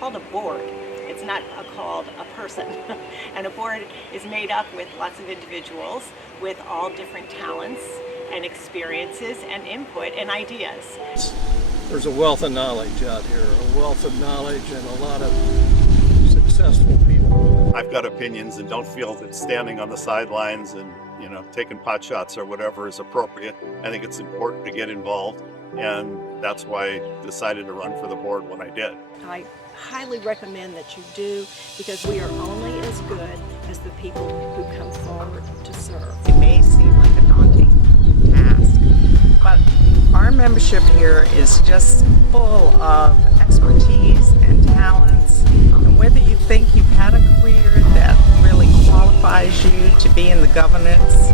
called a board. It's not called a person. And a board is made up with lots of individuals with all different talents and experiences and input and ideas. There's a wealth of knowledge out here, a wealth of knowledge and a lot of successful people. I've got opinions and don't feel that standing on the sidelines and taking pot shots or whatever is appropriate. I think it's important to get involved, and that's why I decided to run for the board when I did. I highly recommend that you do, because we are only as good as the people who come forward to serve. It may seem like a daunting task, but our membership here is just full of expertise and talents, and whether you think you've had a career that really qualifies you to be in the governance,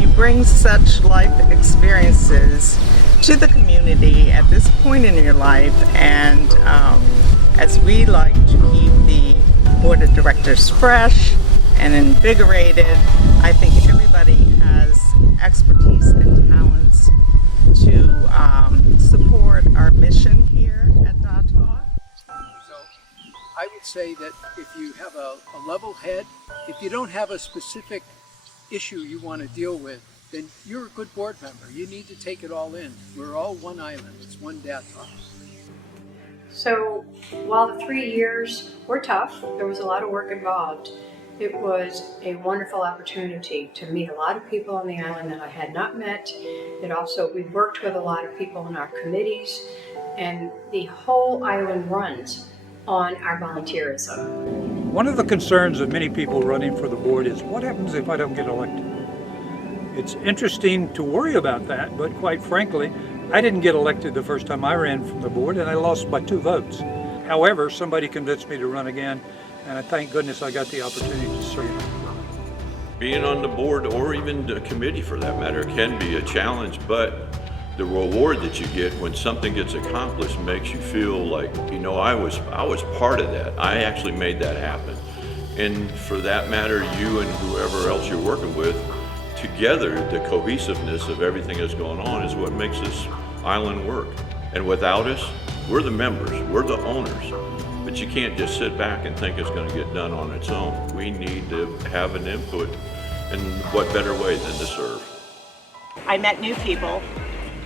you bring such life experiences to the community at this point in your life, and as we like to keep the board of directors fresh and invigorated, I think everybody has expertise and talents to support our mission here at DATOC. So I would say that if you have a level head, if you don't have a specific issue you want to deal with, then you're a good board member. You need to take it all in. We're all one island. It's one DATOC. So while the 3 years were tough, there was a lot of work involved. It was a wonderful opportunity to meet a lot of people on the island that I had not met. We worked with a lot of people in our committees, and the whole island runs on our volunteerism. One of the concerns of many people running for the board is, what happens if I don't get elected? It's interesting to worry about that, but quite frankly, I didn't get elected the first time I ran from the board, and I lost by 2 votes. However, somebody convinced me to run again, and I thank goodness I got the opportunity to serve. Being on the board, or even the committee for that matter, can be a challenge, but the reward that you get when something gets accomplished makes you feel like, I was part of that. I actually made that happen. And for that matter, you and whoever else you're working with, together, the cohesiveness of everything that's going on is what makes this island work. And without us, we're the members, we're the owners. But you can't just sit back and think it's going to get done on its own. We need to have an input, and what better way than to serve? I met new people.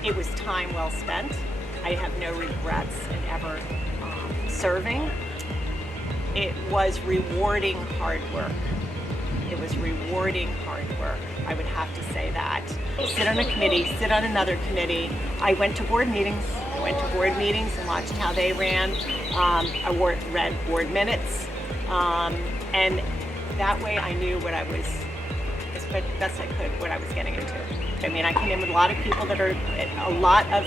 It was time well spent. I have no regrets in ever serving. It was rewarding hard work. It was rewarding hard work. I would have to say that. Sit on a committee, sit on another committee. I went to board meetings. And watched how they ran. I read board minutes. And that way I knew what I was, as best I could, what I was getting into. I mean, I came in with a lot of people that are, a lot of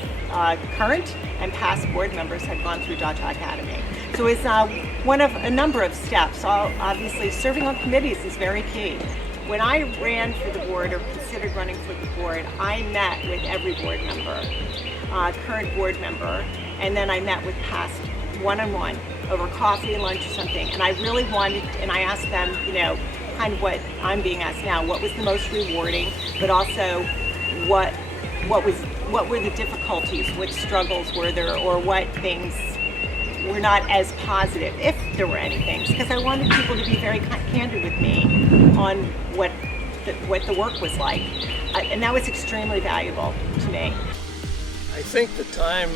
current and past board members had gone through DATOC Academy. So it's one of a number of steps. Obviously, serving on committees is very key. When I ran for the board or considered running for the board, I met with every board member, current board member, and then I met with past one-on-one over coffee and lunch or something. And I really wanted, and I asked them, kind of what I'm being asked now, what was the most rewarding, but also what were the difficulties, what struggles were there, or what things were not as positive, if there were any things, because I wanted people to be very candid with me on what the work was like, and that was extremely valuable to me. I think the time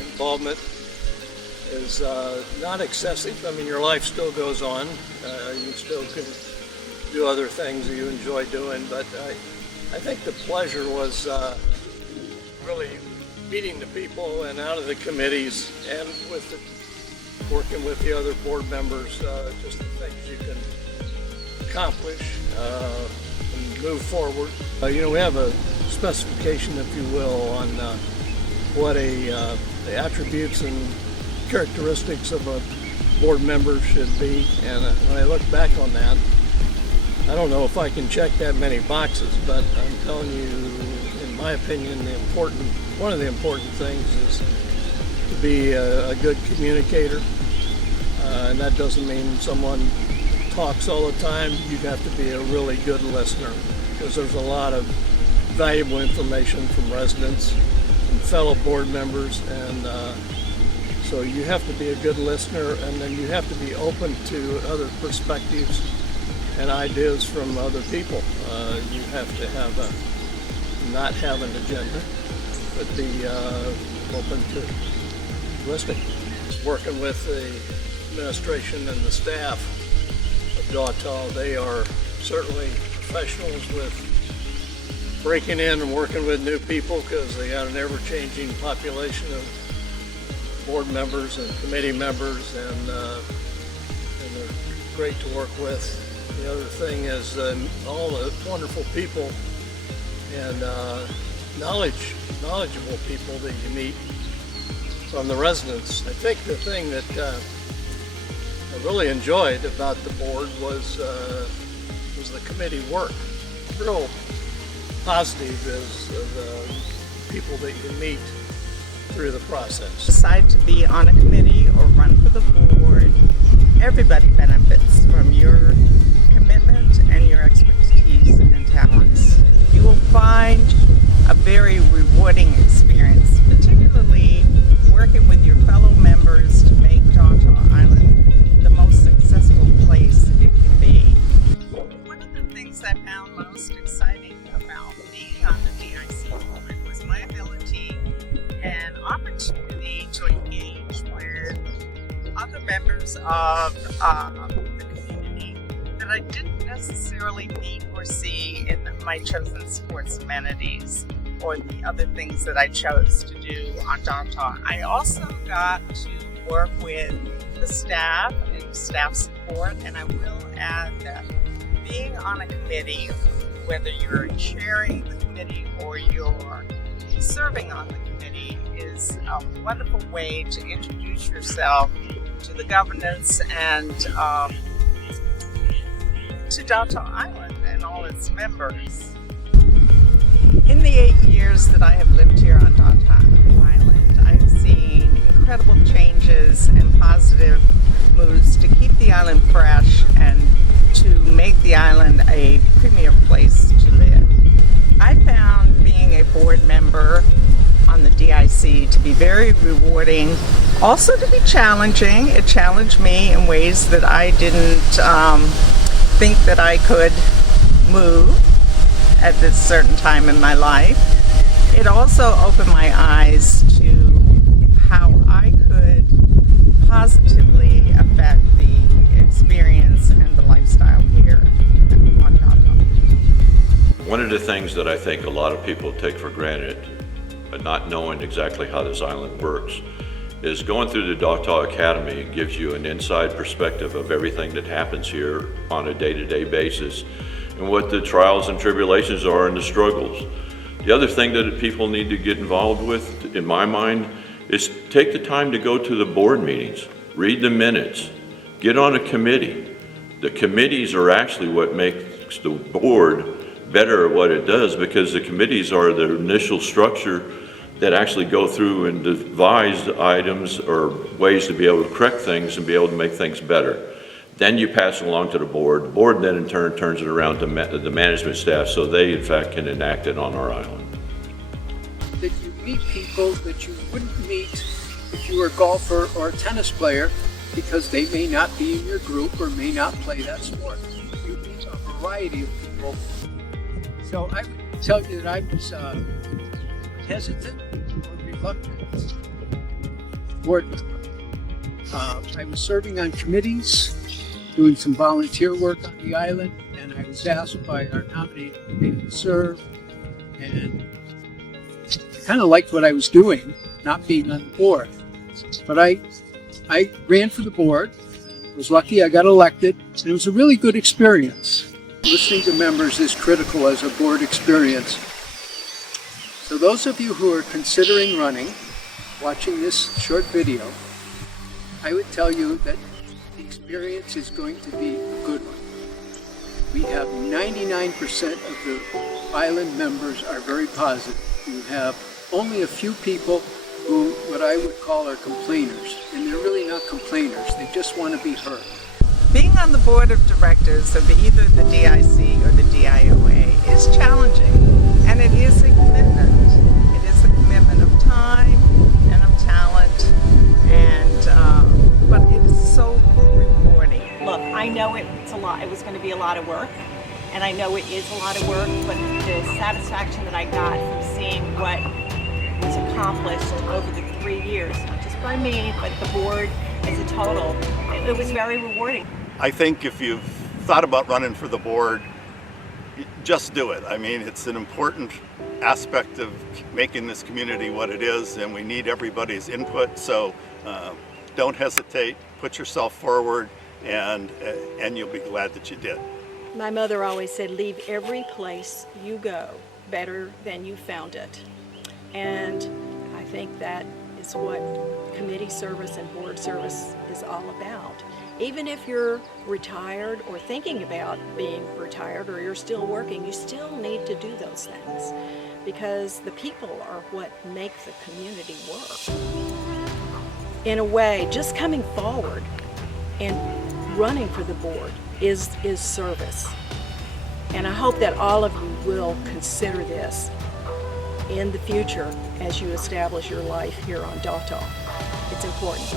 involvement is not excessive. I mean, your life still goes on. You still can do other things that you enjoy doing, but I think the pleasure was really meeting the people and out of the committees and working with the other board members, just the things you can accomplish and move forward. We have a specification, if you will, on what the attributes and characteristics of a board member should be, and when I look back on that, I don't know if I can check that many boxes, but I'm telling you, in my opinion, one of the important things is to be a good communicator, and that doesn't mean someone talks all the time. You have to be a really good listener, because there's a lot of valuable information from residents and fellow board members, and So you have to be a good listener, and then you have to be open to other perspectives and ideas from other people. You have to not have an agenda, but be open to listening. Working with the administration and the staff of DAWTA, they are certainly professionals with breaking in and working with new people, because they got an ever-changing population of board members and committee members, and they're great to work with. The other thing is all the wonderful people and knowledgeable people that you meet from the residents. I think the thing that I really enjoyed about the board was the committee work. Real positive is the people that you meet through the process. Decide to be on a committee or run for the board, everybody benefits from your commitment and your expertise and talents. You will find a very rewarding experience, particularly working with your fellow members to make DAWTA Island the most successful place it can be. One of the things I found most exciting about being on the DIC board was my ability and opportunity to engage with other members of the community that I didn't necessarily meet or see in my chosen sports amenities or the other things that I chose to do on DAWTA. I also got to work with the staff and staff support, and I will add that being on a committee, whether you're chairing the committee or you're serving on the committee, is a wonderful way to introduce yourself to the governance and to DAWTA Island and all its members. In the 8 years that I have lived here on DAWTA Island, I've seen incredible changes and positive moves to keep the island fresh and to make the island a premier place to live. I found being a board member on the DIC to be very rewarding, also to be challenging. It challenged me in ways that I didn't think that I could move at this certain time in my life. It also opened my eyes to how I could positively affect the experience and the lifestyle here on DAWTA. One of the things that I think a lot of people take for granted, but not knowing exactly how this island works, is going through the DAWTA Academy gives you an inside perspective of everything that happens here on a day-to-day basis and what the trials and tribulations are and the struggles. The other thing that people need to get involved with, in my mind, is take the time to go to the board meetings, read the minutes, get on a committee. The committees are actually what makes the board better at what it does, because the committees are the initial structure that actually go through and devise items or ways to be able to correct things and be able to make things better. Then you pass it along to the board. The board then in turn turns it around to the management staff so they in fact can enact it on our island. That you meet people that you wouldn't meet if you were a golfer or a tennis player, because they may not be in your group or may not play that sport. You meet a variety of people. So I would tell you that I was hesitant or reluctant board member. I was serving on committees, doing some volunteer work on the island, and I was asked by our nominating committee to serve, and I kind of liked what I was doing, not being on the board. But I ran for the board, was lucky I got elected, and it was a really good experience. Listening to members is critical as a board experience. So those of you who are considering running, watching this short video, I would tell you that the experience is going to be a good one. We have 99% of the island members are very positive. You have only a few people who, what I would call, are complainers. And they're really not complainers, they just want to be heard. Being on the board of directors of either the DIC or the DIOA is challenging, and it is a commitment. It is a commitment of time and of talent and was a lot of work, but the satisfaction that I got from seeing what was accomplished over the 3 years, not just by me, but the board as a total, it was very rewarding. I think if you've thought about running for the board, just do it. I mean, it's an important aspect of making this community what it is, and we need everybody's input. So don't hesitate, put yourself forward, and you'll be glad that you did. My mother always said, leave every place you go better than you found it. And I think that is what committee service and board service is all about. Even if you're retired or thinking about being retired, or you're still working, you still need to do those things, because the people are what make the community work. In a way, just coming forward and running for the board is service. And I hope that all of you will consider this in the future as you establish your life here on Dotto. It's important.